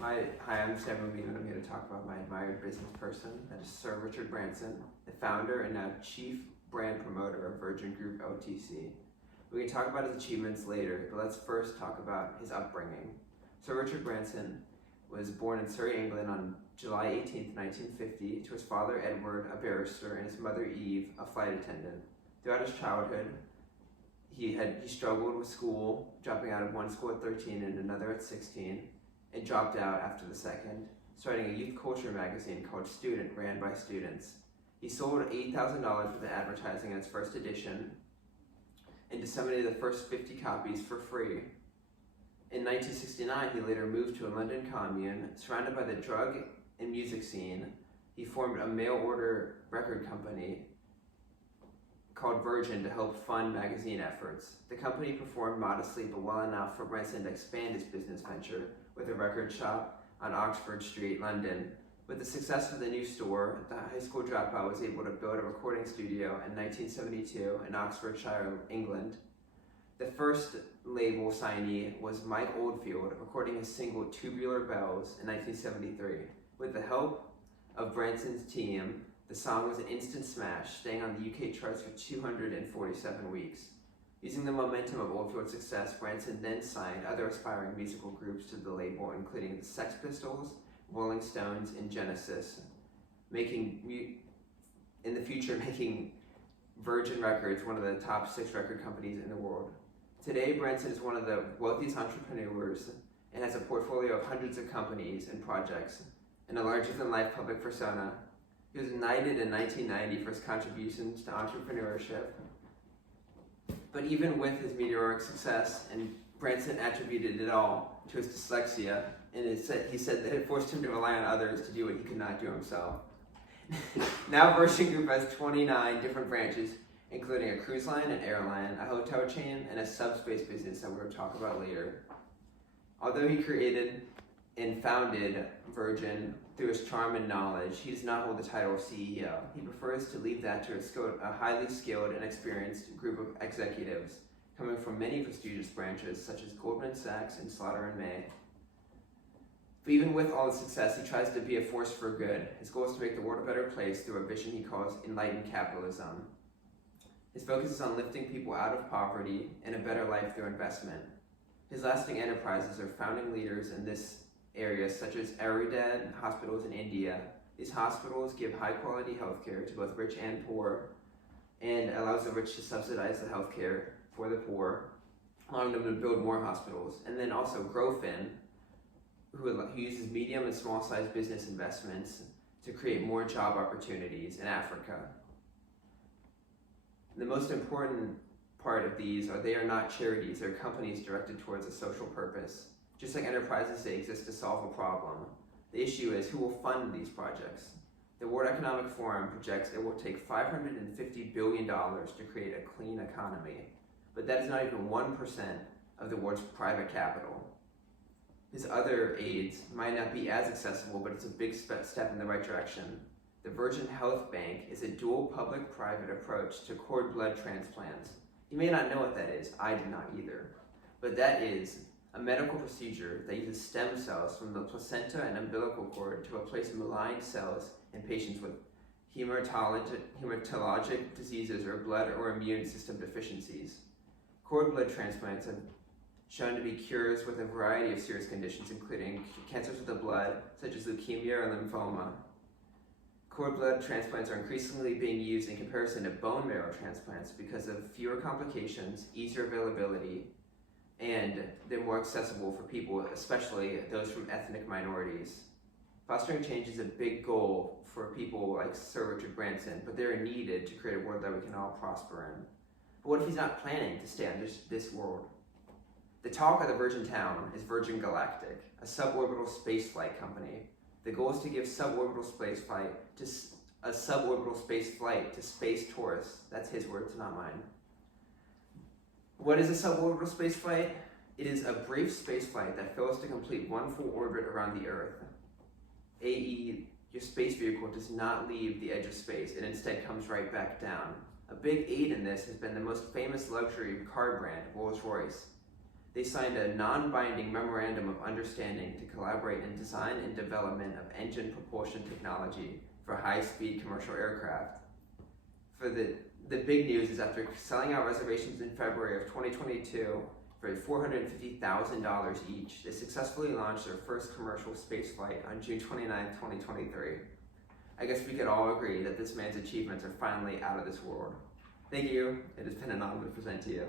Hi, I'm Sam Rubin, and I'm here to talk about my admired business person, that is Sir Richard Branson, the founder and now chief brand promoter of Virgin Group OTC. We can talk about his achievements later, but let's first talk about his upbringing. Sir Richard Branson was born in Surrey, England on July 18, 1950, to his father Edward, a barrister, and his mother Eve, a flight attendant. Throughout his childhood, he struggled with school, dropping out of one school at 13 and another at 16, and dropped out after the second, starting a youth culture magazine called Student, ran by students. He sold $8,000 worth of advertising in its first edition and disseminated the first 50 copies for free. In 1969, he later moved to a London commune. Surrounded by the drug and music scene, he formed a mail-order record company called Virgin to help fund magazine efforts. The company performed modestly but well enough for Branson to expand his business venture with a record shop on Oxford Street, London. With the success of the new store, the high school dropout was able to build a recording studio in 1972 in Oxfordshire, England. The first label signee was Mike Oldfield, recording his single Tubular Bells in 1973. With the help of Branson's team, the song was an instant smash, staying on the UK charts for 247 weeks. Using the momentum of Oldfield's success, Branson then signed other aspiring musical groups to the label, including the Sex Pistols, Rolling Stones, and Genesis, making Virgin Records one of the top 6 record companies in the world. Today, Branson is one of the wealthiest entrepreneurs and has a portfolio of hundreds of companies and projects and a larger-than-life public persona. He was knighted in 1990 for his contributions to entrepreneurship. But even with his meteoric success, and Branson attributed it all to his dyslexia, and he said that it forced him to rely on others to do what he could not do himself. Now Virgin Group has 29 different branches, including a cruise line, an airline, a hotel chain, and a subspace business that we'll talk about later. Although he created and founded Virgin through his charm and knowledge, he does not hold the title of CEO. He prefers to leave that to a highly skilled and experienced group of executives coming from many prestigious branches such as Goldman Sachs and Slaughter and May. But even with all the success, he tries to be a force for good. His goal is to make the world a better place through a vision he calls enlightened capitalism. His focus is on lifting people out of poverty and a better life through investment. His lasting enterprises are founding leaders in this area, such as Aridad hospitals in India. These hospitals give high-quality healthcare to both rich and poor, and allows the rich to subsidize the healthcare for the poor, allowing them to build more hospitals. And then also Growfin, who uses medium and small-sized business investments to create more job opportunities in Africa. The most important part of these are they are not charities, they're companies directed towards a social purpose. Just like enterprises, they exist to solve a problem. The issue is who will fund these projects. The World Economic Forum projects it will take $550 billion to create a clean economy, but that is not even 1% of the world's private capital. His other aids might not be as accessible, but it's a big step in the right direction. The Virgin Health Bank is a dual public-private approach to cord blood transplants. You may not know what that is. I do not either. But that is a medical procedure that uses stem cells from the placenta and umbilical cord to replace maligned cells in patients with hematologic diseases or blood or immune system deficiencies. Cord blood transplants have shown to be cures with a variety of serious conditions, including cancers of the blood, such as leukemia or lymphoma. Cord blood transplants are increasingly being used in comparison to bone marrow transplants because of fewer complications, easier availability, and they're more accessible for people, especially those from ethnic minorities. Fostering change is a big goal for people like Sir Richard Branson, but they're needed to create a world that we can all prosper in. But what if he's not planning to stay on this world? The talk of the Virgin Town is Virgin Galactic, a suborbital spaceflight company. The goal is to give suborbital spaceflight to space tourists. That's his words, not mine. What is a suborbital spaceflight? It is a brief spaceflight that fails to complete one full orbit around the Earth. i.e., your space vehicle does not leave the edge of space. It instead comes right back down. A big aid in this has been the most famous luxury car brand, Rolls-Royce. They signed a non-binding memorandum of understanding to collaborate in design and development of engine propulsion technology for high-speed commercial aircraft. For the big news is after selling out reservations in February of 2022 for $450,000 each, they successfully launched their first commercial space flight on June 29, 2023. I guess we could all agree that this man's achievements are finally out of this world. Thank you. It has been an honor to present to you.